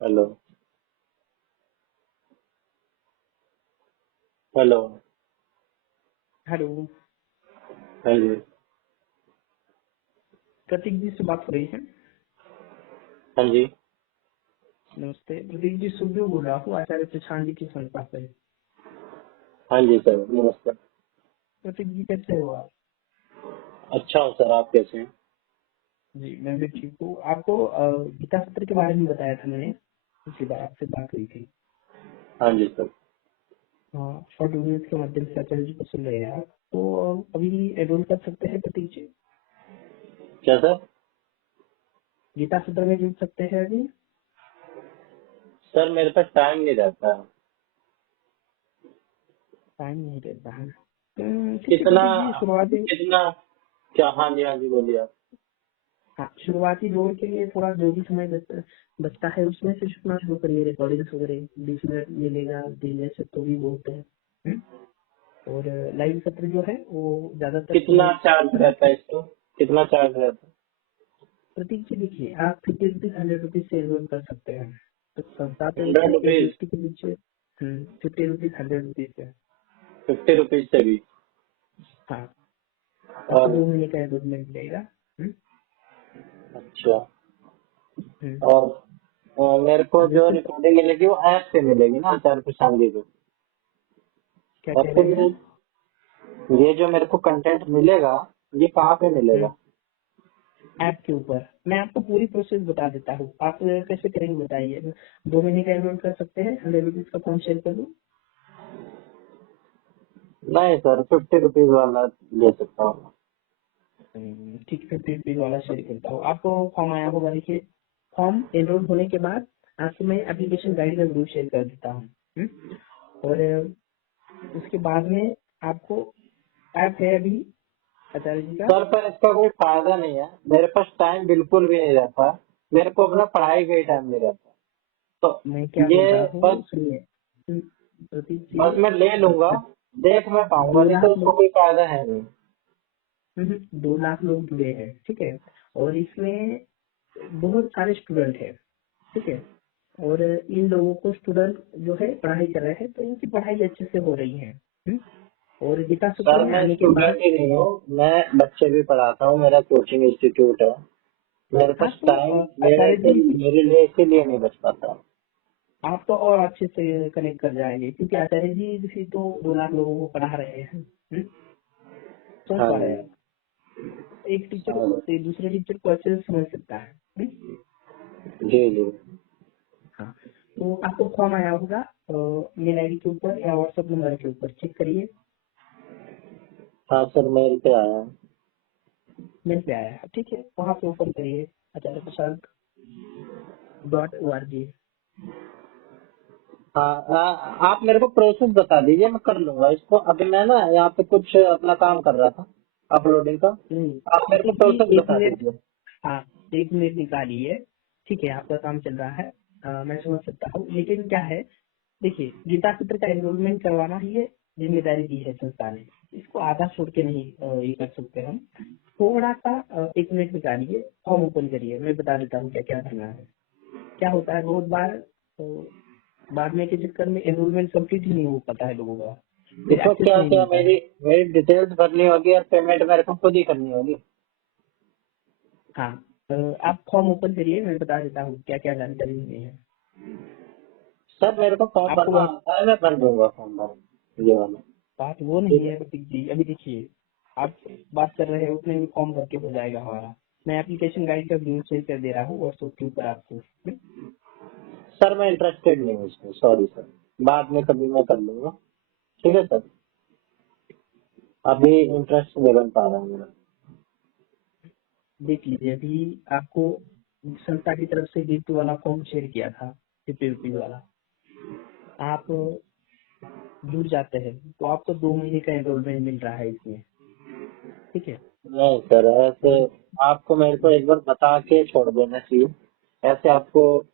Hello. Hello. Hello. हाँ जी। प्रतीक जी से बात हो रही है। हाँ जी। नमस्ते प्रतीक जी, सुखदेव बोल रहा हूँ आचार्य प्रशांत जी की संस्था से। हाँ जी सर, नमस्कार। प्रतीक जी कैसे हो आप? अच्छा हूँ सर, आप कैसे हैं? जी मैं भी ठीक हूँ। आपको गीता सत्र के बारे में बताया था मैंने, पिछली बार आपसे बात हुई थी। हाँ जी सर। हाँ, शॉर्ट वीडियोज के माध्यम से आचार्य जी को सुन रहे हैं आप, तो अभी एनरोल कर सकते हैं प्रतीक जी। क्या सर? गीता सत्र में जुड़ सकते हैं अभी। सर मेरे पास टाइम नहीं रहता। टाइम नहीं रहता है। ठीक है कितना प्रतीक जी, शुरुआती कितना क्या? हाँ जी बोलिए आप। हाँ, शुरुआती दौर के लिए थोड़ा जो भी समय बचता है उसमें से सुनना शुरू करिए। रिकॉर्डिंग्स वगैरह 20 मिनट मिलेगा दिन में से तो भी बहुत है। हम्म? और लाइव सत्र जो है वो ज्यादातर कितना समय चार्ज रहता रात। है इसको? कितना चार्ज रहता है? प्रतीक जी देखिए, आप 50 रुपीज 100 रुपीज से एनरोल कर सकते हैं। तो संस्था तो एक है, हंड्रेड एक रुपीज व्यक्ति के पीछे 50 रुपीज 100 रुपीज है। 50 रुपीज से भी? हाँ, आपको और 2 महीने का एनरोलमेंट मिलेगा। हम्म? अच्छा। हम्म। और मेरे को अगर जो सिर्फ रिकॉर्डिंग मिलेगी वो ऐप से मिलेगी ना, आचार्य प्रशांत जी को? क्या और कह फिर रहे हैं? ये जो मेरे को कंटेंट मिलेगा, ये कहाँ पे मिलेगा? ऐप के ऊपर मैं आपको पूरी प्रोसेस बता देता हूँ। आप कैसे करेंगे बताइए। 2 महीने का एनरोल कर सकते हैं, 100 रुपीज का फॉर्म शेयर कर दूँ? नहीं सर, 50 रुपीज वाला ले सकता हूँ। ठीक, 50 रुपीज वाला शेयर करता हूँ। आपको फॉर्म आया होगा, देखिए। फॉर्म एनरोल होने के बाद आपको मैं एप्लीकेशन गाइड का जरूर शेयर कर देता हूँ। और उसके बाद में आपको ऐप है अभी आचार्य जी का। सर पर इसका कोई फायदा नहीं है, मेरे पास टाइम बिल्कुल भी नहीं रहता। मेरे को अपना पढ़ाई का ही टाइम नहीं रहता। तो मैं क्या बोल ये रहा हूँ बस सुनिए। प्रतीक बस मैं ले जी, लूंगा, देख मैं पाऊंगा, दो नहीं तो लाख उसको लोग कोई फायदा है नहीं। 2 लाख लोग जुड़े हैं, ठीक है। और इसमें बहुत सारे स्टूडेंट है, ठीक है। और इन लोगों को स्टूडेंट जो है पढ़ाई कर रहे हैं, तो इनकी पढ़ाई अच्छे से हो रही है। और गीता सूत्र सर में मैं आने के स्टूडेंट बाद ही नहीं हूँ, मैं बच्चे भी पढ़ाता हूँ, मेरा कोचिंग इंस्टीट्यूट है। मेरे हाँ, पास तो टाइम आचार्य जी मेरे लिए इसीलिए नहीं बच पाता। आप तो और अच्छे से कनेक्ट कर जाएंगे, क्योंकि आचार्य जी भी तो 2 लाख लोगों को पढ़ा रहे हैं। समझ हाँ पा रहे जी। हैं आप? एक टीचर हाँ को दूसरे टीचर को अच्छे से समझ सकता है। जी जी। हाँ, तो आपको फॉर्म आया होगा मेल आईडी के ऊपर या व्हाट्सएप नंबर के ऊपर, चेक करिए। हाँ सर, मेल पे आया है। मेल पे आया है, ठीक है। वहाँ पे ओपन करिए acharyapasad.org। हाँ आप मेरे को प्रोसेस बता दीजिए, मैं कर लूंगा इसको। अभी मैं ना यहाँ पे कुछ अपना काम कर रहा था, अपलोडिंग का। आप मेरे को प्रतीक जी प्रोसेस एक बता मिनट। दीजिए। हाँ, 1 मिनट निकालिए। ठीक है, आपका काम चल रहा है। मैं समझ सकता हूँ, लेकिन क्या है, देखिए गीता सूत्र का एनरोलमेंट करवाना ही है, जिम्मेदारी दी है संस्था ने। इसको आधा छोड़ के नहीं ये कर सकते हम। थोड़ा सा 1 मिनट निकालिए, फॉर्म ओपन करिए, मैं बता देता हूँ क्या क्या करना है। क्या होता है बहुत बार बाद में के चक्कर में एनरोलमेंट कंप्लीट ही नहीं हो पाता है लोगों का, फिर इसको एक्सेस क्या नहीं क्या मिलता मेरी है। मेरी डिटेल्स भरनी होगी और पेमेंट मेरे को खुद ही करनी होगी? हाँ, आप फॉर्म ओपन करिए, मैं बता देता हूँ क्या क्या जानकारी नहीं है। सर मेरे को फॉर्म आपको भरना बात आता है, मैं भर दूंगा फॉर्म भर ये वाला। बात वो नहीं ठीक है। है प्रतीक जी। अभी देखिए, आप बात कर रहे हैं उतने भी फॉर्म भर के हो जाएगा हमारा। मैं एप्लीकेशन गाइड का लिंक शेयर कर दे रहा हूँ व्हाट्सएप के ऊपर आपको। सर मैं इंटरेस्टेड नहीं हूँ इसमें, सॉरी सर। बाद में कभी मैं कर लूंगा। ठीक है सर। अभी इंटरेस्ट नहीं बन पा रहा है मेरा। देख लीजिए, अभी आपको संस्था की तरफ से गिफ्ट वाला फॉर्म शेयर किया था, 50 रुपीज वाला। आप जुड़ जाते हैं तो आपको 2 महीने का एनरोलमेंट मिल रहा है इसमें, ठीक है। नहीं सर, ऐसे और आपको मेरे को एक बार बता के छोड़ देना चाहिए। ऐसे आपको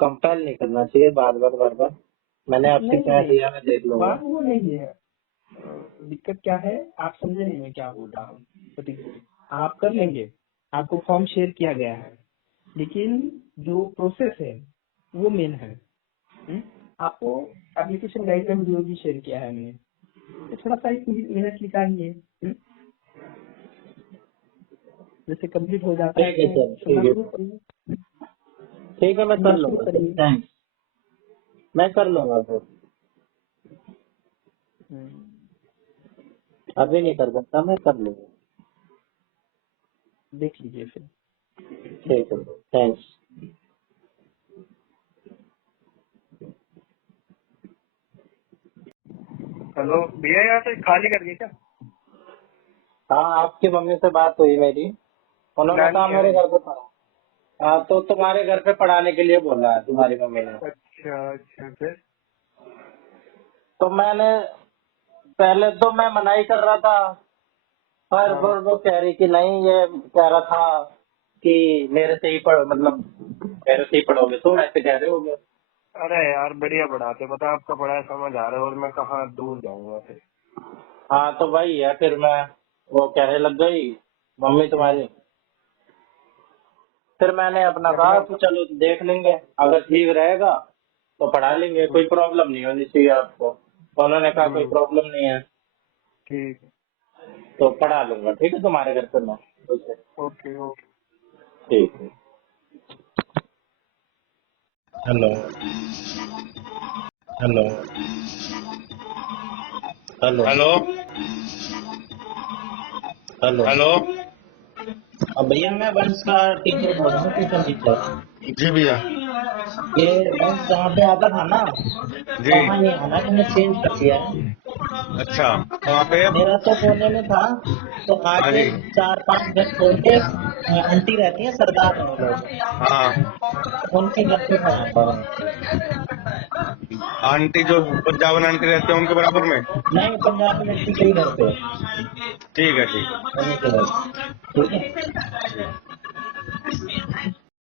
कंपेल नहीं करना चाहिए बार बार। मैंने आपसे नहीं कह नहीं, दिया, मैं देख लूंगा। बात वो नहीं है। दिक्कत क्या है, आप समझे नहीं मैं क्या बोल रहा हूँ। प्रतीक जी, आप कर लेंगे, आपको फॉर्म शेयर किया गया है, लेकिन जो प्रोसेस है वो मेन है। आपको एप्लीकेशन गाइडलाइन जो भी शेयर किया है मैंने, तो थोड़ा सा एक मिनट निकालिए। जैसे कंप्लीट हो जाता है ठीक है तो सर, सुनना ठीक है, शुरू करिए। ठीक है, मैं सुनना कर शुरू लूंगा सर, करिए। थैंक्स, मैं कर लूंगा सर। हम्म, अभी नहीं कर सकता, मैं कर लूंगा। देख लीजिए फिर। ठीक है, थैंक्स। हेलो भैया, यहाँ से खाली कर दिए क्या? हाँ, आपकी मम्मी से बात हुई मेरी, उन्होंने नानी कहा है मेरे मेरी। घर पे पढ़ा। हाँ, तो तुम्हारे घर पे पढ़ाने के लिए बोला है तुम्हारी मम्मी ने। अच्छा अच्छा, फिर? तो मैंने, पहले तो मैं मना ही कर रहा था, पर हाँ। फिर वो कह रही कि नहीं, ये कह रहा था कि मेरे से ही पढ़ो, मतलब मेरे से ही पढ़ोगे तुम, ऐसे कह रहे होगे। अरे यार बढ़िया पढ़ाते, पता आपका पढ़ाया समझ आ रहा है, और मैं कहाँ दूर जाऊंगा फिर। हाँ, तो वही है, फिर मैं, वो कहने लग गई मम्मी हम्म, तुम्हारी। फिर मैंने अपना कि कहा अपना। कि चलो देख लेंगे, अगर ठीक रहेगा तो पढ़ा लेंगे, कोई प्रॉब्लम नहीं होनी चाहिए आपको। तो उन्होंने कहा कोई हम्म, प्रॉब्लम नहीं है, ठीक है। तो पढ़ा लूंगा। ठीक है, तुम्हारे घर पे मैं, ठीक है। Okay okay. ठीक है। Hello, hello, hello, hello hello. Hello. अब भैया मैं वंश का टीचर बोल रहा हूँ, ट्यूशन टीचर। जी भैया। ये वंश जहाँ पे आता था ना, जी। वहाँ नहीं आना, मैंने चेंज कर दिया है। अच्छा, वहाँ पे। मेरा तो कोने में था, तो हाँ आगे जी। 4-5 घर छोड़ के आंटी रहती है, सरदार है वो लोग, हाँ। उनके घर पे पढ़ाऊंगा वहाँ पे। आंटी जो पंजाबन आंटी रहते हैं उनके बराबर में। नहीं, पंजाबी आंटी के ही घर पे, ठीक है ठीक है। उन्हीं के घर पे। ठीक है।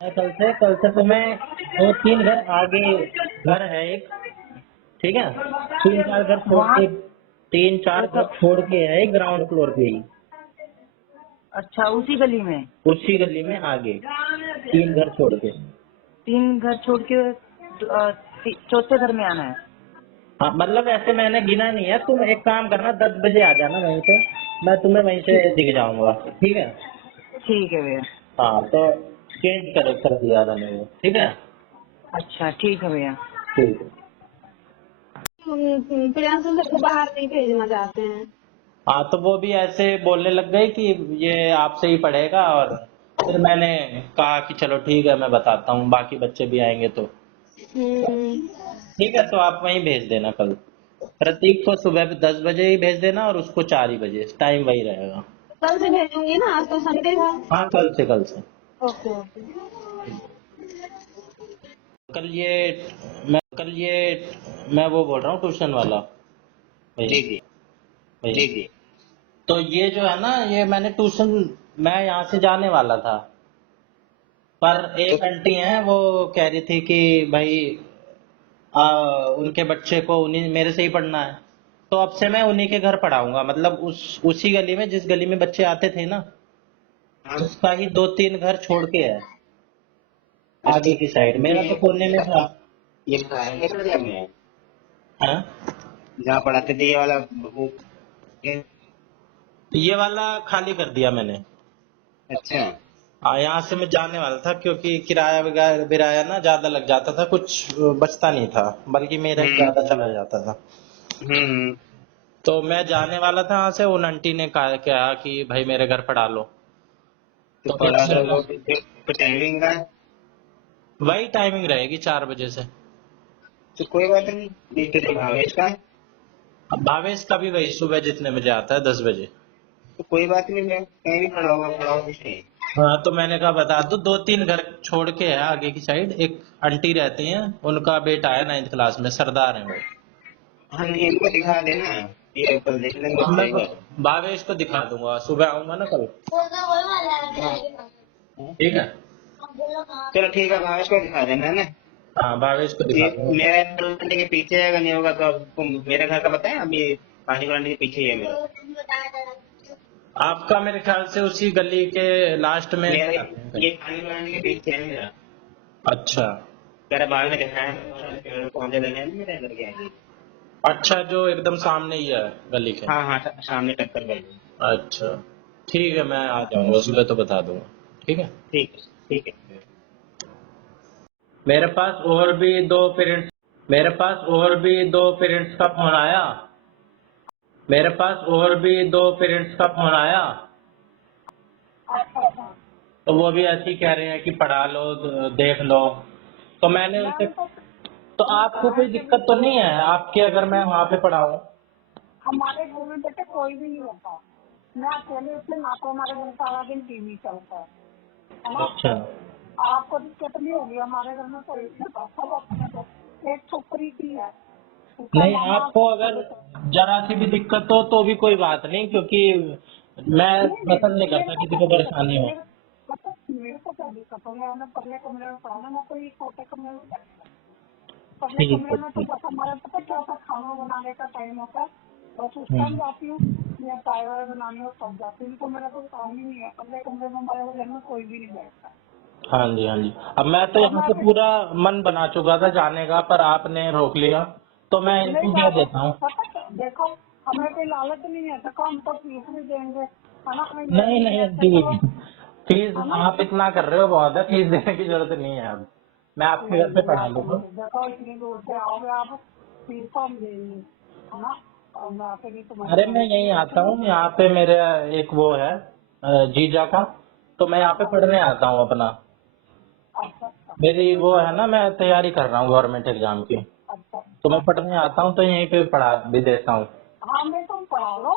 मैं कल से तुम्हें 2-3 घर आगे घर है एक, ठीक है, 3-4 घर छोड़ वहाँ के, 3-4 वो घर तो छोड़ के है ग्राउंड फ्लोर पे ही, अच्छा उसी गली में उसी गली में आगे 3 घर छोड़ के। 3 घर छोड़ के चौथे घर में आना है। हाँ, मतलब ऐसे मैंने गिना नहीं है, तुम एक काम करना, 10 बजे आ जाना वहीं पे, मैं तुम्हें वहीं से ठीक दिख जाऊंगा, ठीक है। ठीक है भैया। हाँ, तो चेंज कर दिया मैंने वो, ठीक है। अच्छा ठीक है भैया। ठीक है। प्रियांशु सर को बाहर नहीं भेजना चाहते हैं। हाँ, तो वो भी ऐसे बोलने लग गई कि ये आपसे ही पढ़ेगा, और फिर मैंने कहा कि चलो ठीक है, मैं बताता हूँ, बाकी बच्चे भी आएंगे तो। हम्म, ठीक है, तो आप वहीं भेज देना कल। प्रतीक को सुबह 10 बजे ही भेज देना, और उसको 4 ही बजे, टाइम वही रहेगा। कल से भेजूंगी ना, आज तो संडे था। हाँ, कल से। Okay okay. कल ये मैं वो बोल रहा हूँ, ट्यूशन वाला भैया। जी जी। भैया, जी जी। तो ये जो है ना, ये मैंने ट्यूशन, मैं यहाँ से जाने वाला था, पर तो एक आंटी हैं, वो कह रही थी कि भाई उनके बच्चे को उन्हीं मेरे से ही पढ़ना है, तो अब से मैं उन्हीं के घर पढ़ाऊंगा, मतलब उसी गली में, जिस गली में बच्चे आते थे ना, हाँ। उसका ही 2-3 घर छोड़ के है, आगे अच्छा, की साइड, मेरा तो कोने में था। ये बताया क्या मैं हाँ, जहाँ पढ़ाते थे ये वाला ये वाला खाली कर दिया मैंने। अच्छा। यहाँ से मैं जाने वाला था, क्योंकि किराया वगैरह बिराया ना ज्यादा लग जाता था, कुछ बचता नहीं था, बल्कि मेरा ही हम्म ज्यादा चला जाता था। हम्म। तो मैं जाने वाला था यहाँ से, उन आंटी ने कहा कि भाई मेरे घर पढ़ा लो, तो तो फिर पढ़ा मैं, लो तो टाइमिंग का। वही टाइमिंग रहेगी 4 बजे से। तो कोई बात नहीं, देखते थे भावेश का। अब भावेश का भी वही सुबह जितने बजे आता है, 10 बजे। तो कोई बात नहीं, मैं कहीं भी पढ़ाऊंगा पढ़ाऊंगा कुछ नहीं। हाँ, तो मैंने कहा बता दो, 2-3 घर छोड़ के है आगे की साइड, एक आंटी रहती हैं, उनका बेटा है 9th क्लास में, सरदार है वो। हाँ नहीं, इनको दिखा देना, ये कल देख लेंगे अब मैं सही बात। भावेश को दिखा दूंगा, सुबह आऊंगा ना कल। हाँ। ठीक है। चलो ठीक है, भावेश को दिखा देना है ना। हाँ, भावेश को ये दिखा दूंगा। मेरा 2 घंटे के पीछे अगर नहीं होगा तो आपको मेरे घर का बताया, अभी पानी वानी के पीछे ही है मेरा। आपका मेरे ख्याल से उसी गली के लास्ट में मेरा जाते हैं कहीं। ये पानी वानी के पीछे है मेरा। अच्छा, कह रहा बाहर में देखा है कौन से लगे मेरे घर के आगे। अच्छा, जो एकदम सामने ही है गली के। हाँ हाँ सामने टक्कर गई। अच्छा, ठीक है, मैं आ जाऊंगा सुबह तो बता दूंगा। ठीक है। ठीक है ठीक है। मेरे पास और भी दो पेरेंट्स का फोन आया। मेरे पास और भी दो पेरेंट्स का फोन आया। तो वो भी ऐसे ही कह रहे हैं कि पढ़ा लो, देख लो। तो मैंने उनसे, तो आपको कोई दिक्कत तो नहीं है आपके अगर मैं वहाँ पे पढ़ाऊँ? हमारे घर में बेटे कोई भी नहीं रहता। मैं अकेले इसलिए ना तो हमारे घर सारा दिन टीवी चलता है ना। अच्छा, आपको दिक्कत नहीं होगी, हमारे घर में कोई नहीं रहता, सब अपने एक छोकरी की है। उसका नहीं, मामा आपको अगर जरा सी भी दिक्कत हो तो भी कोई बात नहीं, क्योंकि मैं पसंद नहीं करता किसी को परेशानी हो। मतलब मेरे को क्या दिक्कत हो, मैं पहले कमरे में पढ़ाना, मैं कोई छोटे कमरे में पहले ठीक कमरे है, में तो ठीक। बस हमारा पता क्या होता है, खाना बनाने का टाइम होता है, बस उस टाइम हम्म। जाती हूँ या चाय वाय बनानी हो तब जाती हूँ। तो मेरा तो काम ही नहीं है, पहले कमरे में हमारे घर में कोई भी नहीं बैठता। हाँ जी, हाँ जी। अब मैं तो यहाँ से पूरा मन बना चुका था जाने का, पर आपने रोक लिया, तो मैं इनको नहीं कह जाते, देता हूँ। पता क्या, देखो हमें कोई लालच नहीं है, देखो हम तो फीस भी देंगे है ना, हमें ये नहीं नहीं नहीं है कि आंटी, चलो प्लीज है ना। आप इतना कर रहे हो बहुत है, फीस देने की जरूरत नहीं है। अब मैं आपके घर पे नहीं पढ़ा ऐसा लूंगा। नहीं, देखो इतनी दूर से आओगे आप, फीस तो हम देंगे है ना, और मैं आके भी तुम्हारी अरे मैं मदद यहीं नहीं आता करती। हूँ, यहाँ पे मेरे एक वो है जीजा का, तो मैं यहाँ पे पढ़ने आता हूँ अपना। अच्छा अच्छा मेरी वो है ना, मैं तैयारी कर रहा हूँ गवर्नमेंट एग्जाम की, अच्छा तो मैं अच्छा। पढ़ने आता हूँ, तो यहीं पे पढ़ा भी देता हूँ। हाँ मैं तुम पढ़ा लो,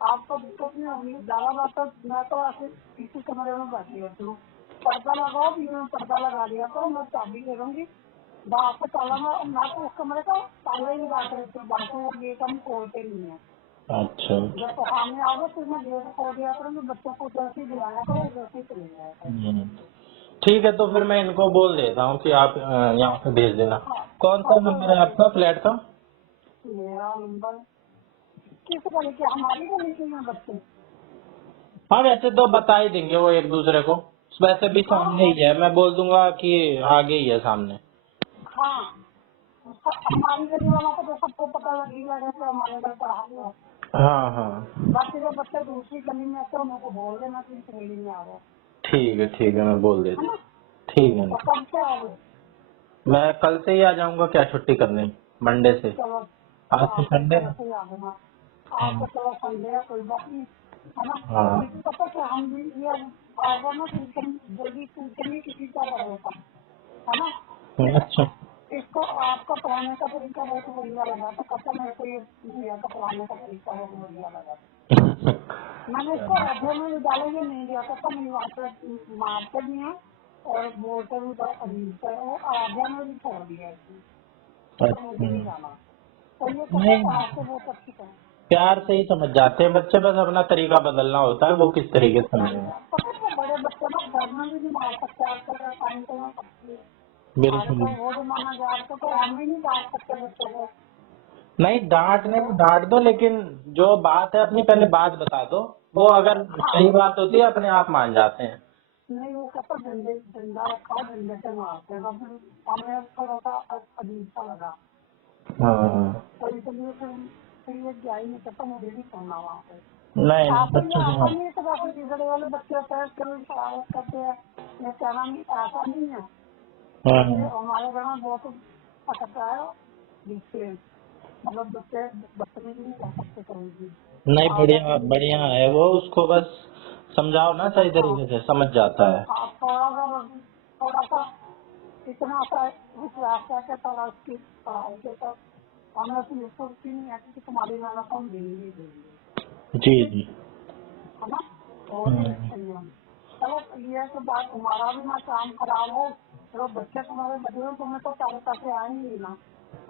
आपको दिक्कत नहीं होगी। ज्यादा बात तो मैं तो ऐसे इसी कमरे में बैठी रहती हूँ, पर्दा लगाओ, बीच में पर्दा लगा दिया तो मैं चाबी दे दूंगी, बाहर से ताला मैं तो उस कमरे का ताला ही लगा कर रखती हूँ, बाकी वो गेट हम खोलते नहीं है। अच्छा। जब पढ़ाने आओगे फिर मैं गेट खोल दिया करूँगी, बच्चों को जैसे ही बुलाया करो वैसे ही चले जाया करो। हम्म। ठीक है, तो फिर मैं इनको बोल देता हूँ कि आप यहाँ पे भेज देना। हाँ कौन हाँ सा कोई नंबर है बात आपका फ्लैट का? नहीं, मेरा नंबर किस गली के, हमारी गली के हैं बच्चे। हाँ, वैसे तो बता ही देंगे वो एक दूसरे को, वैसे भी सामने हाँ ही है, मैं बोल दूंगा कि आगे ही है सामने। हाँ, हमारी गली वाला को तो सबको पता लग ही लगा कि हमारे घर पढ़ा हुआ। हाँ हाँ, बाकी जो बच्चे दूसरी गली में आते हैं उनको बोल देना कि इस गली में आ गए, ठीक है, मैं बोल है देता ना। हूँ। ठीक है, तो कब से आओगे? मैं कल से ही आ जाऊंगा, क्या छुट्टी करनी, मंडे से। चलो आज तो फिर संडे कल है। से ही आ जाना। हाँ आपको चलो संडे है कोई बात नहीं, है ना। हाँ। क्योंकि पता क्या, हम भी ये आएगा ना ट्यूशन, जल्दी ट्यूशन ही किसी का रहेगा है ना। अच्छा। इसको आपका पढ़ाने का तरीका बहुत बढ़िया लगा, तो पता मेरे को ये भैया का पढ़ाने का तरीका बहुत बढ़िया लगा। मैंने इसको अध्ययन में विद्यालय में नहीं दिया था, तो मेरी बात मारते भी हैं और बोलते भी बहुत अजीब है, वो अध्ययन में भी छोड़ दिया इसने, तो मुझे नहीं अच्छा। जाना। तो ये कहता नहीं, पढ़ाते बहुत अच्छी तरह। प्यार से ही समझ जाते हैं बच्चे, बस अपना तरीका बदलना होता है, वो किस तरीके से समझेंगे। पता है बड़े बच्चे ना घर में भी नहीं डाल सकते, आजकल टाइम तो बिल्कुल। आजकल वो जमाना जो आजकल तो हम भी नहीं डाल सकते बच्चों को। नहीं, डांटने को डांट दो, लेकिन जो बात है अपनी पहले बात बता दो, वो अगर सही बात होती है अपने आप मान जाते हैं। नहीं वो कहता डंडे डंडा रखा, डंडे से मारते हैं, तो फिर हमें थोड़ा सा अजीब सा लगा। हाँ। तो इसलिए फिर ये क्या ही नहीं कहता, मुझे भी करना वहाँ पे। नहीं, आप ये बच्चों को ऐसा मत। नहीं है कि बाकी बिगड़े वाले बच्चे होते हैं फिर शरारत करते हैं, ये कहना नहीं, ऐसा नहीं है। ये हाँ। हमारे घर में बहुत पकड़ता है जिससे मतलब बच्चे बदतमीजी नहीं कर सकते कभी भी। नहीं, आप बढ़िया बढ़िया है वो, उसको बस समझाओ ना सही तरीके से, समझ जाता है। आप थोड़ा सा इतना सा विश्वास करके थोड़ा उसकी पढ़ाई के साथ हमें तो ये सोचती नहीं है कि तुम्हारी मेहनत हम देंगे, जी जी। है ना। और ये हम्म। चाहिए हम। चलो ये तो बात, तुम्हारा भी ना काम खराब हो, चलो बच्चे तुम्हारे बचे हो, तुम्हें तो चार पैसे आएंगे ही ना,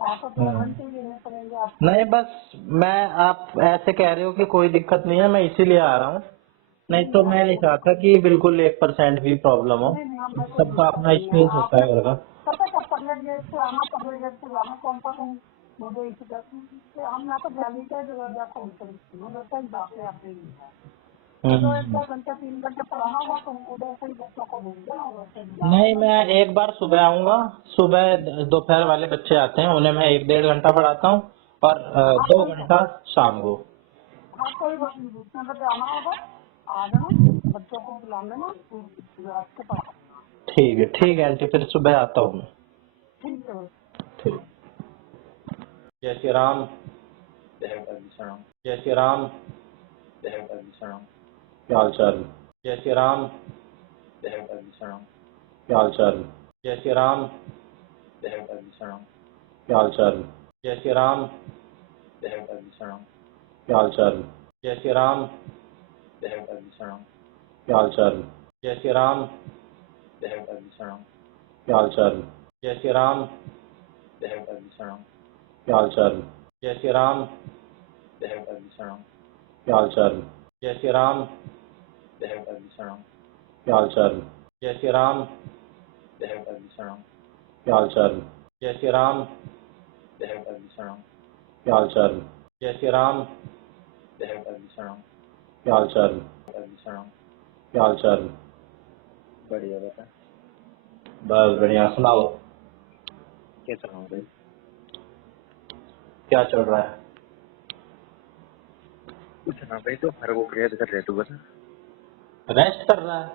ऐसा तो घंटे ही लेने पड़ेंगे आपको। नहीं, बस मैं, आप ऐसे कह रहे हो कि कोई दिक्कत नहीं है, मैं इसीलिए आ रहा हूँ, नहीं तो मैं नहीं चाहता कि बिल्कुल 1% भी प्रॉब्लम हो। नहीं नहीं हमें कोई सबका दिक्कत अपना नहीं है, स्पेस आप होता है घर का। पता क्या पहले गेट से आना, पहले गेट से जाना, कौन सा तुम मुझे इसी हम यहाँ तो दिल्ली का दरवाजा खोल सकती हूँ, बस बातें आते ही हैं। तो हम्म। 1-2 घंटे 3 घंटे पढ़ाना होगा तो उधर से ही बच्चों को भेज देना वैसे ही नहीं, मैं एक बार सुबह आऊंगा। सुबह दोपहर वाले बच्चे आते हैं, उन्हें मैं 1-1.5 घंटा पढ़ाता हूँ और 2 घंटा शाम को। हाँ कोई बात नहीं, जितने बजे आना होगा आ जाना, बच्चों को बुला लेना, आपके पास। ठीक है आंटी, फिर सुबह आता हूँ मैं। ठीक है। ठीक। जय श्री राम। जय श्री राम। क्या हाल चाल? जय श्री राम। क्या हाल चाल? जय श्री राम। क्या हाल चाल? जय श्री राम। क्या हाल चाल? जय श्री राम। क्या हाल चाल? जय श्री राम। क्या हाल चाल? जय श्री राम। क्या हाल चाल? जय श्री राम। क्या हाल चाल? जय श्री राम। क्या हाल चाल? जय श्री राम। क्या हाल चाल? जय श्री राम। क्या हाल चाल? जय श्री राम। क्या हाल चाल? क्या हाल चाल? बढ़िया बेटा। बस बढ़िया, सुनाओ क्या चल रहा है? क्या चल रहा है? कुछ ना भाई, तो हर वो क्रिएट कर रहे तू बस। रेस्ट कर रहा है।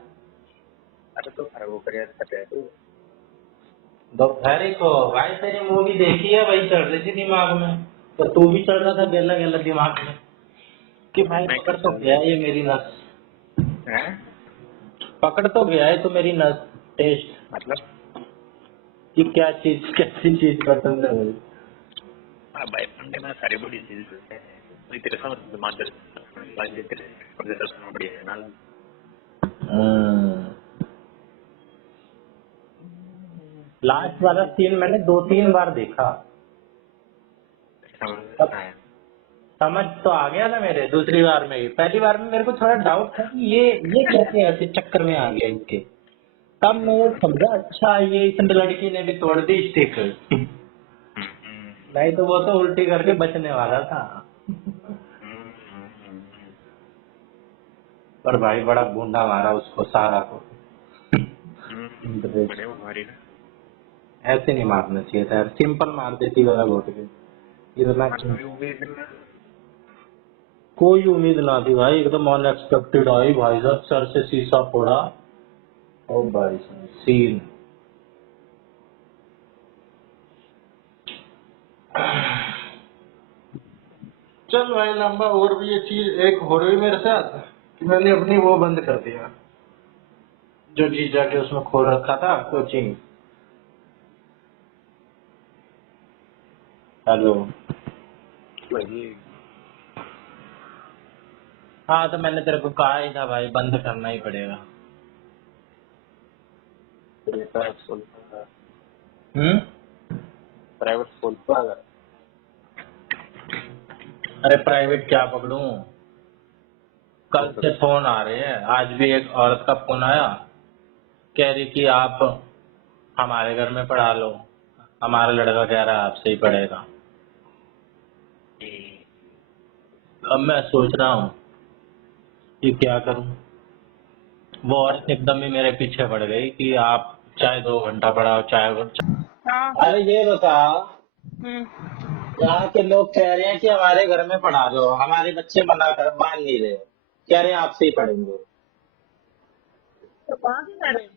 अरे तो हर वो क्रिएट कर रहे तू। दोपहर को भाई तेरी मूवी देखी है, वही चल रही थी दिमाग में, तो तू भी चल रहा था गला गला दिमाग में कि भाई मैं पकड़ तो गया है ये मेरी नस, हैं? पकड़ तो गया है तो मेरी नस टेस्ट मतलब कि क्या चीज कैसी चीज पसंद है मुझे। हाँ भाई, फंडे में सारी बड़ी चीज है। तो तेरे समझ दिमाग दर्द भाई, तेरे और सुना बढ़िया है ना। लास्ट वाला सीन मैंने 2-3 बार देखा, समझ अब आया। समझ तो आ गया ना मेरे दूसरी बार में ही। पहली बार में मेरे को थोड़ा डाउट था कि ये कैसे ऐसे चक्कर में आ गया इसके, तब मैं समझा अच्छा ये इस लड़की ने भी तोड़ दी स्टिक, नहीं तो वो तो उल्टी करके बचने वाला था। पर भाई बड़ा बूंदा मारा उसको सारा को। बड़े वो भारी ना। ऐसे नहीं मारना चाहिए था यार, सिंपल मार देती गला घोट के। इतना कोई उम्मीद ना थी भाई, एकदम अनएक्सपेक्टेड आई भाई साहब, सर से शीशा फोड़ा। ओ भाई साहब सीन। चल भाई लंबा, और भी ये चीज एक हो रही मेरे साथ कि मैंने अपनी वो बंद कर दिया, जो जीजा के उसमें खोल रखा था कोचिंग। हेलो। हाँ तो मैंने तेरे को कहा ही था भाई, बंद करना ही पड़ेगा। प्राइवेट स्कूल पर अरे प्राइवेट क्या पकड़ूं, कल से फोन आ रहे हैं। आज भी एक औरत का फोन आया, कह रही कि आप हमारे घर में पढ़ा लो, हमारा लड़का कह रहा है आपसे ही पढ़ेगा। अब मैं सोच रहा हूँ कि क्या करूं। वो औरत एकदम ही मेरे पीछे पड़ गई कि आप चाहे 2 घंटा पढ़ाओ चाहे। हाँ। अरे ये बता, यहाँ के लोग कह रहे हैं कि हमारे घर में पढ़ा दो, हमारे बच्चे मान नहीं रहे, कह रहे हैं आपसे ही पढ़ेंगे। तो कहाँ से कर रहे हैं?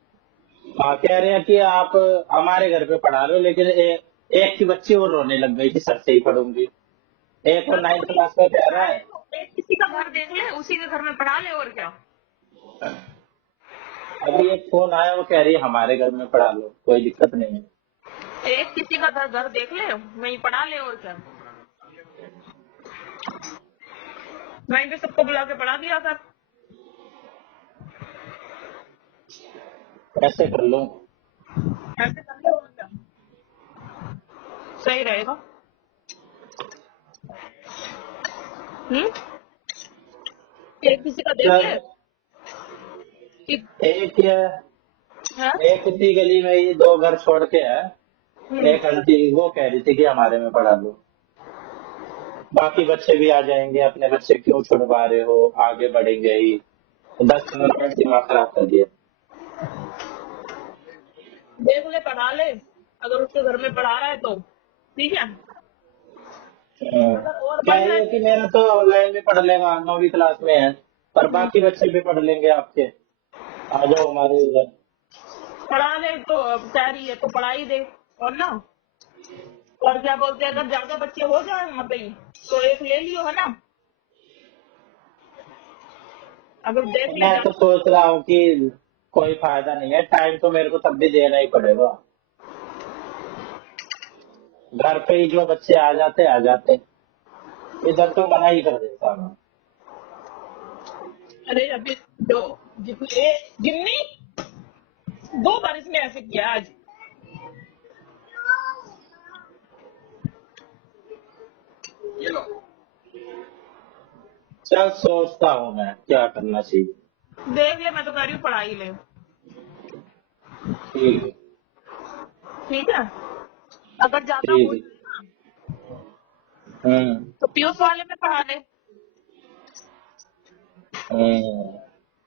हाँ कह रहे हैं कि आप हमारे घर पे पढ़ा लो, लेकिन एक की बच्ची और रोने लग गई कि सर से ही पढ़ूंगी। एक और 9th क्लास में कह रहा है। एक किसी का घर देख ले, उसी के घर में पढ़ा ले, और क्या। अभी एक फोन आया, वो कह रही है हमारे घर में पढ़ा लो, कोई दिक्कत नहीं है। एक किसी का घर देख ले, वहीं पढ़ा ले, और क्या। वहीं पे सबको बुला के पढ़ा दिया कर। ऐसे कर लूं? ऐसे कर ले, और क्या सही रहेगा। एक किसी का देख ले एक है, हाँ? एक उसी गली में ही 2 घर छोड़ के है। एक आंटी वो कह रही थी कि हमारे में पढ़ा लो, बाकी बच्चे भी आ जाएंगे, अपने बच्चे क्यों छुड़वा रहे हो, आगे बढ़ेंगे ही। 10 मिनट दिमाग खराब कर दिया। देख ले, पढ़ा ले, अगर उसके घर में पढ़ा रहा है तो ठीक है। अगर और क्या बढ़िया है कि मेरा तो ऑनलाइन भी पढ़ लेगा, 9वीं क्लास में है, पर बाकी बच्चे भी पढ़ लेंगे आपके। आ जाओ हमारे इधर। पढ़ा ले तो कह रही है तो पढ़ा ही दे। और ना, और क्या बोलते हैं, अगर ज्यादा बच्चे हो जाए वहाँ पे ही तो एक ले लियो, है ना। अगर देख ले मैं तो सोच रहा हूँ कि कोई फायदा नहीं है, टाइम तो मेरे को तब भी देना ही पड़ेगा। घर पे ही जो बच्चे आ जाते, इधर तो मना ही कर देता मैं। अरे अभी जो जितने जितनी 2 बार इसने ऐसे किया आज। ये लो, चल सोचता हूँ मैं क्या करना चाहिए। देख ले, मैं तो कह रही हूँ पढ़ाई ले, ठीक है, ठीक है। अगर ज्यादा ठीक हो है। हम्म तो पीयूष वाले में पढ़ा ले। हम्म।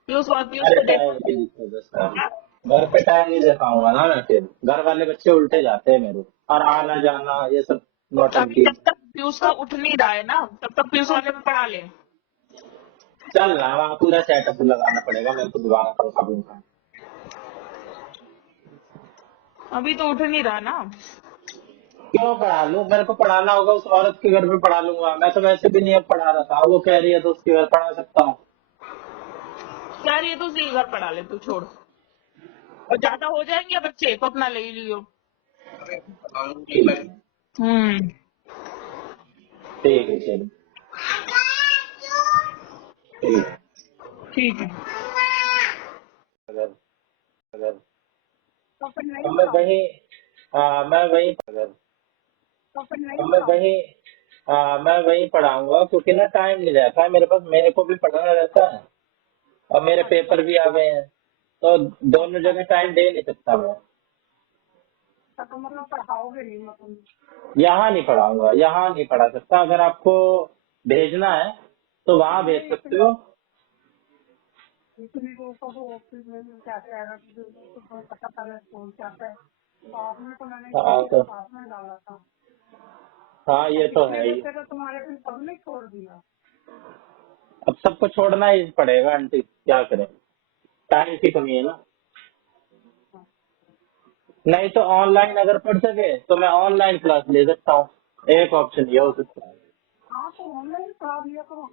पीयूष अरे को देख। टाइम की दिक्कत है सारी। घर पे टाइम नहीं दे पाऊंगा ना मैं, फिर घर वाले बच्चे उल्टे जाते हैं मेरे, और आना जाना ये सब तो अभी नौटंकी। जब तक पीयूष का उठ नहीं रहा है ना, तब तक पीयूष वाले में पढ़ा ले। चल ना, वहाँ पूरा सेटअप लगाना पड़ेगा मेरे को दोबारा पंखा पंखा। अभी तो उठ नहीं रहा ना। क्यों पढ़ा लूं, मेरे को पढ़ाना होगा उस औरत के घर में पढ़ा लूंगा, मैं तो वैसे भी नहीं अब पढ़ा रहा था, वो कह रही है तो उसके घर पढ़ा सकता हूँ। कह रही है तो उसी के घर पढ़ा ले, तू छोड़। और ज्यादा हो जाएंगे बच्चे तो अपना ले लियो। हम्म। ठीक है, चलो ठीक है। ठीक है। अगर अगर तो फिर नहीं अब मैं पढ़ाओ, वही मैं वही अगर तो फिर नहीं अब मैं पढ़ाओ। वही मैं वही पढ़ाऊंगा, क्योंकि ना टाइम नहीं रहता है मेरे पास, मेरे को भी पढ़ना रहता है और मेरे पेपर भी आ गए हैं, तो दोनों जगह टाइम दे नहीं सकता मैं। तो मतलब पढ़ाओगे नहीं, मतलब यहाँ नहीं पढ़ाऊंगा, यहाँ नहीं पढ़ा सकता, अगर आपको भेजना है तो वहाँ भेज नहीं सकते हो। इतनी दूर को तो ऑफिस में भी जाते हैं, तो पता चले स्कूल जाते हैं। साथ में तो मैंने हाँ किसी के तो साथ में डाला था। हाँ, ये अब तो इतने है ही। बच्चे तो तुम्हारे फिर सबने छोड़ दिया। अब सबको छोड़ना ही पड़ेगा आंटी, क्या करें, टाइम की कमी है ना। नहीं तो ऑनलाइन अगर पढ़ सके तो मैं ऑनलाइन क्लास ले सकता हूँ, एक ऑप्शन ये हो सकता है। हाँ तो ऑनलाइन पढ़ा दिया करो।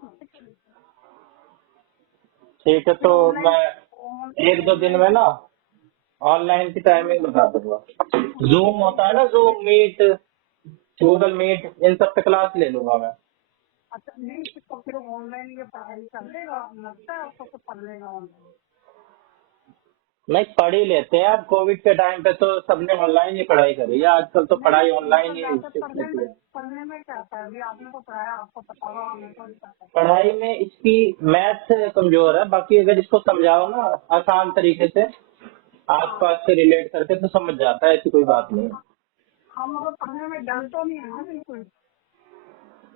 ठीक है, फिर तो मैं ऑनलाइन 1-2 दिन में ना ऑनलाइन की टाइमिंग बता दूंगा। जूम होता है ना, जूम मीट, गूगल मीट, इन सब पे क्लास ले लूंगा मैं। अच्छा नहीं, तो फिर ऑनलाइन ये पढ़ाई कर लेगा, लगता है आपको तो पढ़ लेगा ऑनलाइन। नहीं, पढ़ ही लेते हैं, अब कोविड के टाइम पे तो सबने ऑनलाइन ही पढ़ाई करी है, आजकल तो नहीं पढ़ाई मतलब ऑनलाइन ही वैसे शिफ्ट होती है। पढ़ने में क्या आता है, अभी आपने को पढ़ाया, आपको पता होगा, हमें को नहीं पता। पढ़ाई में इसकी मैथ कमजोर है, बाकी अगर इसको समझाओ ना आसान तरीके से, आसपास से रिलेट करके, तो समझ जाता है, ऐसी कोई बात नहीं है। हाँ मतलब पढ़ने में डर तो नहीं है ना बिल्कुल।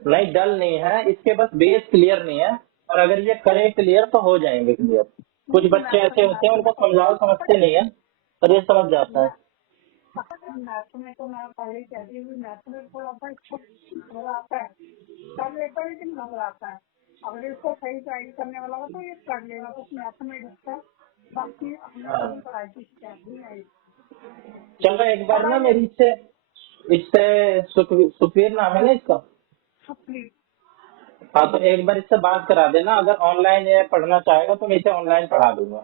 नहीं, डल नहीं है, इसके बस बेस क्लियर नहीं है, और अगर ये करे क्लियर तो हो जाएंगे क्लियर। कुछ बच्चे ऐसे होते हैं उनको समझाओ समझते नहीं है, पर ये समझ जाता है। मैथ में तो मैं पहले कहती हूँ, मैथ में थोड़ा सा इसको घबराता है, कर लेता है लेकिन घबराता है। अगर इसको सही गाइड करने वाला हो तो ये कर लेगा, तो मैथ में डरता है। बाकी हमने कभी पढ़ाई की शिकायत नहीं आई। चलो एक बार ना मेरी इससे इससे सुखवीर नाम है ना इसका, प्लीज हाँ, तो एक बार इससे बात करा देना, अगर ऑनलाइन ये पढ़ना चाहेगा तो मैं इसे ऑनलाइन पढ़ा दूंगा।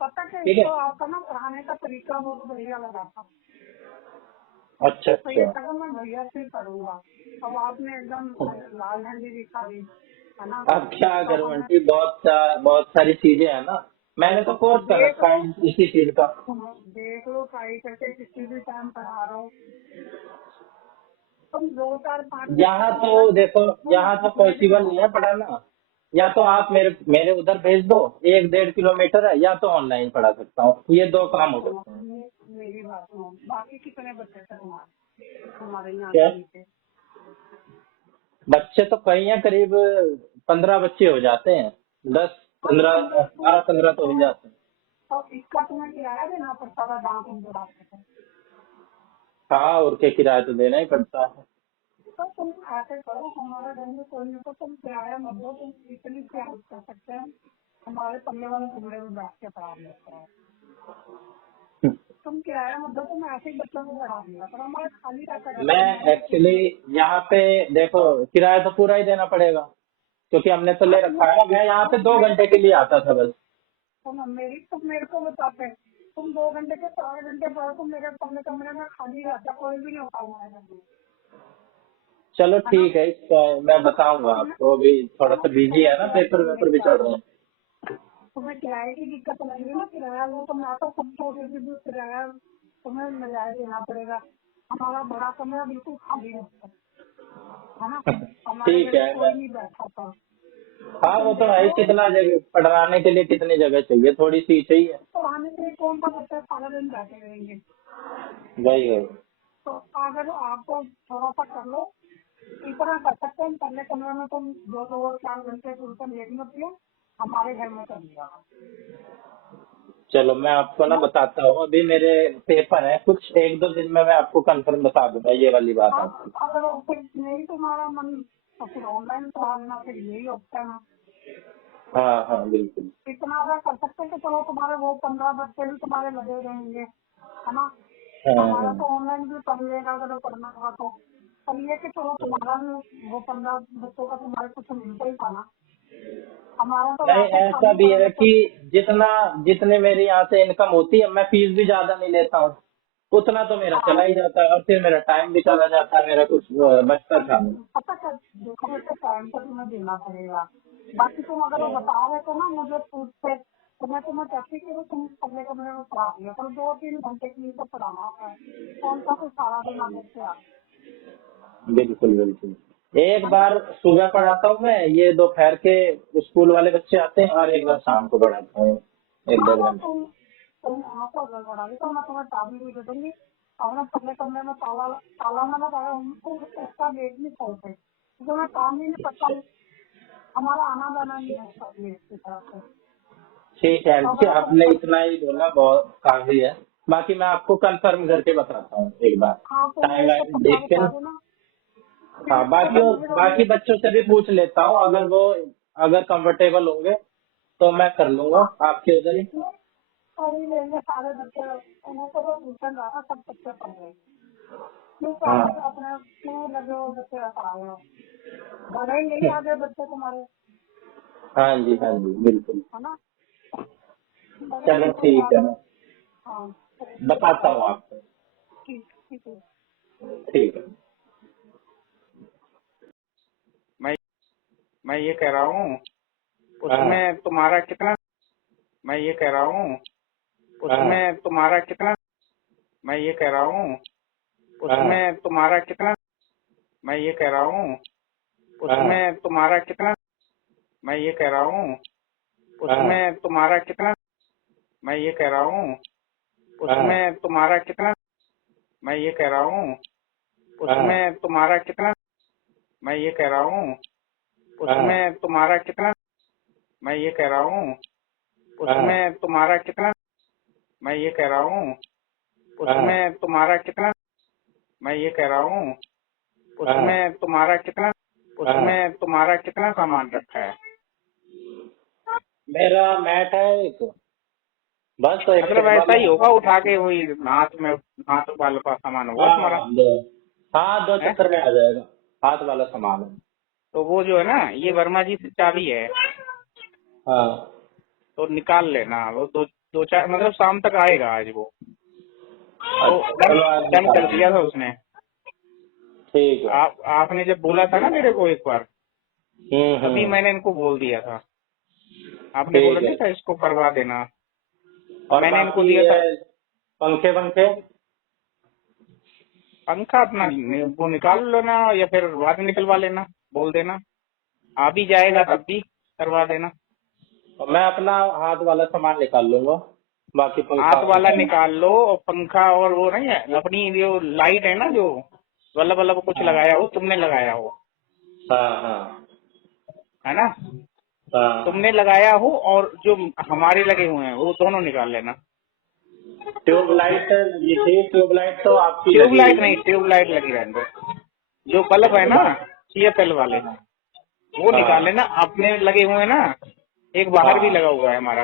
पता क्या, ठीक है। इसको आपका ना पढ़ाने का तरीका बहुत बढ़िया लगा था, अच्छा तो ये अच्छा। कहा मैं भैया से पढ़ूंगा। अब आपने एकदम लाल झंडी दिखा दी, है ना। अब क्या तो करूँ हमें आंटी, बहुत सारी चीजें है ना, मैंने तो कोर्स कर देख रखा लो, है इसी चीज का। देख लो ट्राई करके, किसी भी टाइम पढ़ा रहा हो तुम 2 4 5 यहाँ तो देखो, यहाँ तो पॉसिबल नहीं है पढ़ाना, या तो आप मेरे मेरे उधर भेज दो, 1-1.5 किलोमीटर है, या तो ऑनलाइन पढ़ा सकता हूँ, ये 2 काम हो सकते हैं। मेरी बात सुनो, बाकी कितने बच्चे थे तुम्हारे यहाँ क्या, के नीचे? बच्चे तो कई हैं, करीब 15 बच्चे हो जाते हैं, 10 12-15 तो हो जाते हैं। तो इसका तुम्हें किराया देना पड़ता था डांस इंडोर से। हाँ, और क्या, किराया तो देना ही पड़ता है। तो तुम ऐसे करो, हमारे घर में कोई नहीं, तो तुम किराया मत दो, तुम इतनी क्या हेल्प कर सकते हैं, हमारे पल्ले वाले कमरे में बैठ के पढ़ा लेते हैं। तुम किराया मत दो, तुम ऐसे ही बच्चों को पढ़ा दिया पर हमारे खाली रहता है। मैं एक्चुअली यहाँ पे देखो, किराया तो पूरा ही देना पड़ेगा, क्योंकि हमने तो ले रखा है। मैं यहाँ पे 2 घंटे के लिए आता था बस। तुम मेरे को बताते, तुम 2 घंटे के 4 घंटे पढ़ो, तुम मेरे अपने कमरे में खाली रहता, कोई भी नहीं होता हमारे घर में। चलो ठीक है, इसका मैं बताऊंगा आपको। अभी थोड़ा सा बिजी है ना, पेपर भी चल रहे हैं। तुम्हें किराए की दिक्कत लगी है ना, किराया वो तो मैं तो सब छोटे से भी किराया तुम्हें किराया देना पड़ेगा। हमारा बड़ा कमरा बिल्कुल खाली रहता है ना, हमारे ठीक घर में है। कोई नहीं बैठा था। हाँ, वो तो है। कितना जगह पढ़ाने के लिए, कितनी जगह चाहिए? थोड़ी सी चाहिए। पढ़ाने के लिए कौन सा बच्चा सारा दिन बैठे रहेंगे। वही। तो अगर आपको थोड़ा सा कर लो, इतना कर सकते हैं, पहले कमरे में तुम 2-4 घंटे तुमको लेट मत दियो, हमारे घर में कर लिया। चलो, मैं आपको ना बताता हूँ। अभी मेरे पेपर है, कुछ 1-2 दिन में मैं आपको कंफर्म बता दूंगा ये वाली बात आपकी। अगर फिर नहीं तुम्हारा मन तो फिर ऑनलाइन पढ़ाना, फिर यही ऑप्शन है। हाँ हाँ, बिल्कुल। इतना अगर कर सकते हैं कि चलो तुम्हारे वो 15 बच्चे भी तुम्हारे लगे रहेंगे, है ना। हाँ हमारा हाँ। तो ऑनलाइन भी पढ़ लेगा अगर पढ़ना होगा तो। पर ये कि चलो तुम्हारा भी वो 15 बच्चों का तुम्हारे कुछ मिलता ही था ना। हमारा तो नहीं, वैसे ऐसा खाली भी है पड़ा कि जितने मेरी यहाँ से इनकम होती है, मैं फीस भी ज्यादा नहीं लेता हूँ। उतना तो मेरा चला ही जाता है, और फिर मेरा टाइम भी चला जाता है, मेरा कुछ बचता था नहीं। पता क्या, देखो बेटे टाइम तो तुम्हें देना पड़ेगा। बाकी तुम अगर वो बता रहे थे ना मुझे पूछते, तो मैं तुम्हें कहती कि तुम अगले कमरे में पढ़ा दिया, पर 2-3 घंटे के लिए तो पढ़ाना है, कौन सा तो सारा दिन आगे से आ। बिल्कुल बिल्कुल। एक बार सुबह पढ़ाता हूँ मैं, ये दोपहर के स्कूल वाले बच्चे आते हैं, और एक बार शाम को पढ़ाता हूँ 1-2 घंटे। तुम आपको अगर पढ़ा दी तो मैं तुम्हें चाबी भी दे दूंगी, और मैं पहले कमरे में ताला ना लगाया उनको उसका गेट नहीं खोलते, क्योंकि मैं काम ही नहीं करता, हमारा आना जाना नहीं है उसका गेट की तरफ से। ठीक है आंटी, आपने इतना ही बोला, बहुत काफी है। बाकी मैं आपको कंफर्म करके बताता हूँ एक बार, हाँ तो टाइम मेरे को वाइम पता देख के बता ना। देना। हाँ, बाकी बच्चों से भी पूछ लेता हूँ, अगर कंफर्टेबल होंगे तो मैं कर लूंगा आपके उधर ही। पढ़ी लेंगे सारे बच्चे, उनको तो ट्यूशन जाना, सब बच्चे पढ़ रहे, क्यों हाँ अपने क्यों लगे हो बच्चे आ रहे हो, भले ही नहीं आगे बच्चे तुम्हारे, हाँ जी, हाँ जी, बिल्कुल। है ना। चलो ठीक है, मैं हाँ बताता हूँ आपको। ठीक ठीक है। ठीक है। मैं ये कह रहा हूँ हाँ उसमें तुम्हारा कितना, मैं ये कह रहा हूँ हाँ उसमें तुम्हारा कितना, मैं ये कह रहा हूँ हाँ उसमें तुम्हारा कितना, मैं ये कह रहा हूँ हाँ उसमें तुम्हारा कितना, मैं ये कह रहा हूँ हाँ उसमें तुम्हारा कितना, मैं ये कह रहा हूँ हाँ उसमें तुम्हारा कितना, मैं ये कह रहा हूँ हाँ उसमें तुम्हारा कितना, मैं ये कह रहा हूँ उसमें तुम्हारा कितना, मैं ये कह रहा हूँ उसमें तुम्हारा कितना, मैं ये कह रहा हूँ उसमें तुम्हारा कितना, मैं ये कह रहा हूँ उसमें तुम्हारा कितना, उसमें तुम्हारा कितना सामान रखा है। मेरा मैट है एक, बस तो एक मतलब ऐसा टेबल ही है। होगा, उठा के वही हाथ वाले का सामान होगा तुम्हारा हाँ, 2 है। चक्कर में आ जाएगा, हाथ वाला सामान है। तो वो जो है ना, ये वर्मा जी से चाबी है, हाँ तो निकाल लेना। वो 2-4 मतलब शाम तक आएगा आज वो, तो चलो, आज डन कर निकाल दिया था लेंगे। उसने। ठीक है। आपने जब बोला था ना मेरे को एक बार, अभी हम्म। मैंने इनको बोल दिया था, आपने बोला ठीक नहीं है। था इसको करवा देना, और मैंने इनको बाकी दिया था। ये पंखे पंखा अपना वो निकाल लेना, या फिर बाद में निकलवा लेना, बोल देना आ भी जाएगा तब भी करवा देना। मैं अपना हाथ वाला सामान निकाल लूंगा, बाकी पंखा हाथ वाला निकाल लो, और पंखा, और वो नहीं है अपनी जो लाइट है ना, जो बल्ब बल्ब कुछ लगाया हो, तुमने लगाया हो, हाँ हाँ है ना, हाँ। तुमने लगाया हो और जो हमारे लगे हुए हैं वो दोनों निकाल लेना। ट्यूबलाइट ये थी, ट्यूबलाइट तो आपकी लगी ट्यूबलाइट हुई नहीं, है। ट्यूबलाइट लगी रहने दो। जो बल्ब है ना CFL वाले वो हाँ। निकाल लेना। अपने लगे हुए हैं ना, एक बाहर भी हाँ। लगा हुआ है हमारा,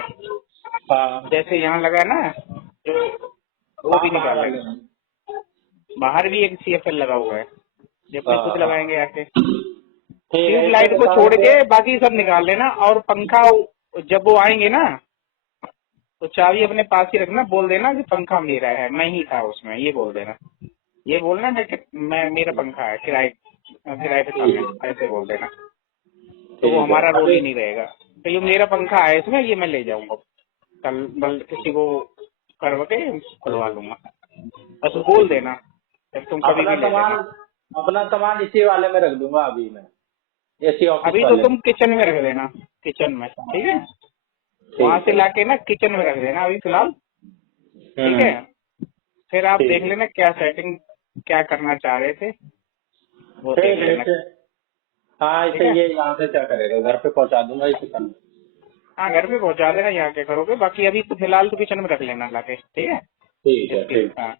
हाँ। जैसे यहाँ लगा है ना, जो वो भी हाँ, बाहर निकाल वाले लेना। हैं। बाहर भी एक CFL लगा हुआ है, जो अपने खुद हाँ। लगाएंगे आके। ठीक है, ट्यूबलाइट को इसको छोड़ निकाल के बाकी सब निकाल लेना। और पंखा जब वो आएंगे ना तो चाबी अपने पास ही रखना, बोल देना कि पंखा मेरा है, मैं ही था उसमें, ये बोल देना। ये बोलना मैं मेरा पंखा है, किराए पे था मैं, ऐसे बोल देना। तो वो ठीक है। हमारा रोल अभी ही नहीं रहेगा। तो ये मेरा पंखा है इसमें, ये मैं ले जाऊंगा कल, किसी को करवा के खुलवा लूंगा। बस बोल देना, जब तुम कभी अपना भी ले सामान लेना। अपना सामान इसी वाले में रख दूंगा अभी मैं, इसी ऑफिस अभी तो वाले तुम में। किचन में रख देना, किचन में, ठीक है। वहां से लाके ना किचन में रख देना अभी फिलहाल, ठीक है। फिर आप ठीक देख है। लेना क्या सेटिंग, क्या करना चाह रहे थे, वो ठीक देख है लेना। इसे, हाँ ठीक इसे है, ये यहाँ से क्या करेगा, घर पे पहुंचा दूंगा इसे कल। हाँ घर पे पहुंचा देना, यहाँ के करोगे। बाकी अभी तो फिलहाल तो किचन में रख लेना लाके, ठीक है। ठीक है, इसके ठीक। हाँ